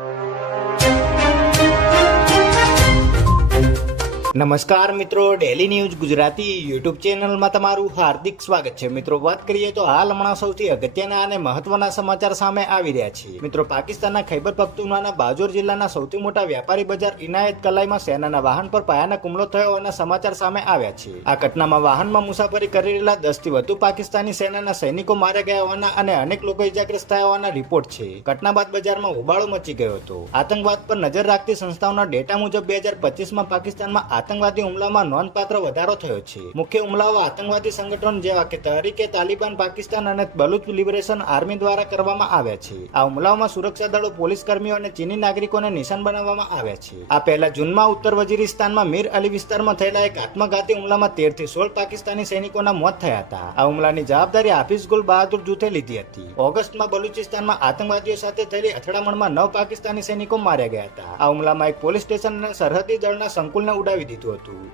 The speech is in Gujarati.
you. નમસ્કાર મિત્રો ડેલી ન્યૂઝ ગુજરાતી યુટ્યુબ ચેનલમાં તમારું હાર્દિક સ્વાગત છે. મિત્રો, વાત કરીએ તો હાલ હમણાં સૌથી અગત્યના અને મહત્વના સમાચાર સામે આવી રહ્યા છે. મિત્રો, પાકિસ્તાનના ખૈબર પખ્તુનવાના બાજોર જિલ્લાના સૌથી મોટા વ્યાપારી બજાર ઇનાયત કલાઈમાં સેનાના વાહન પર પાયાના હુમલો થયો હોવાના સમાચાર સામે આવ્યા છે. આ ઘટનામાં વાહનમાં મુસાફરી કરી રહેલા દસથી વધુ પાકિસ્તાની સેનાના સૈનિકો માર્યા ગયા હોવાના અને અનેક લોકો ઇજાગ્રસ્ત થયા હોવાના રિપોર્ટ છે. ઘટના બાદ બજારમાં હોબાળો મચી ગયો હતો. આતંકવાદ પર નજર રાખતી સંસ્થાઓના ડેટા મુજબ બે હજાર પચીસમાં પાકિસ્તાનમાં આતંકવાદી હુમલામાં નોંધપાત્ર વધારો થયો છે. મુખ્ય હુમલાઓ આતંકવાદી સંગઠન જેવા કે તરીકે તાલિબાન, પાકિસ્તાન અને બલુચ લિબરેશન આર્મી દ્વારા કરવામાં આવ્યા છે. આ હુમલાઓમાં સુરક્ષા દળો, પોલીસ કર્મીઓ અને ચીની નાગરિકોને નિશાન બનાવવામાં આવ્યા છે. આ પહેલા જૂનમાં ઉત્તર વજીરિસ્તાનમાં મીર અલી વિસ્તારમાં થયેલા એક આત્મઘાતી હુમલામાં તેરથી સોળ પાકિસ્તાની સૈનિકોના મોત થયા હતા. આ હુમલાની જવાબદારી હાફિઝ ગુલ બહાદુર જૂથે લીધી હતી. ઓગસ્ટમાં બલુચિસ્તાનમાં આતંકવાદીઓ સાથે થયેલી અથડામણમાં નવ પાકિસ્તાની સૈનિકો માર્યા ગયા હતા. આ હુમલામાં એક પોલીસ સ્ટેશન અને સરહદી દળના સંકુલને ઉડાવી દીધું હતું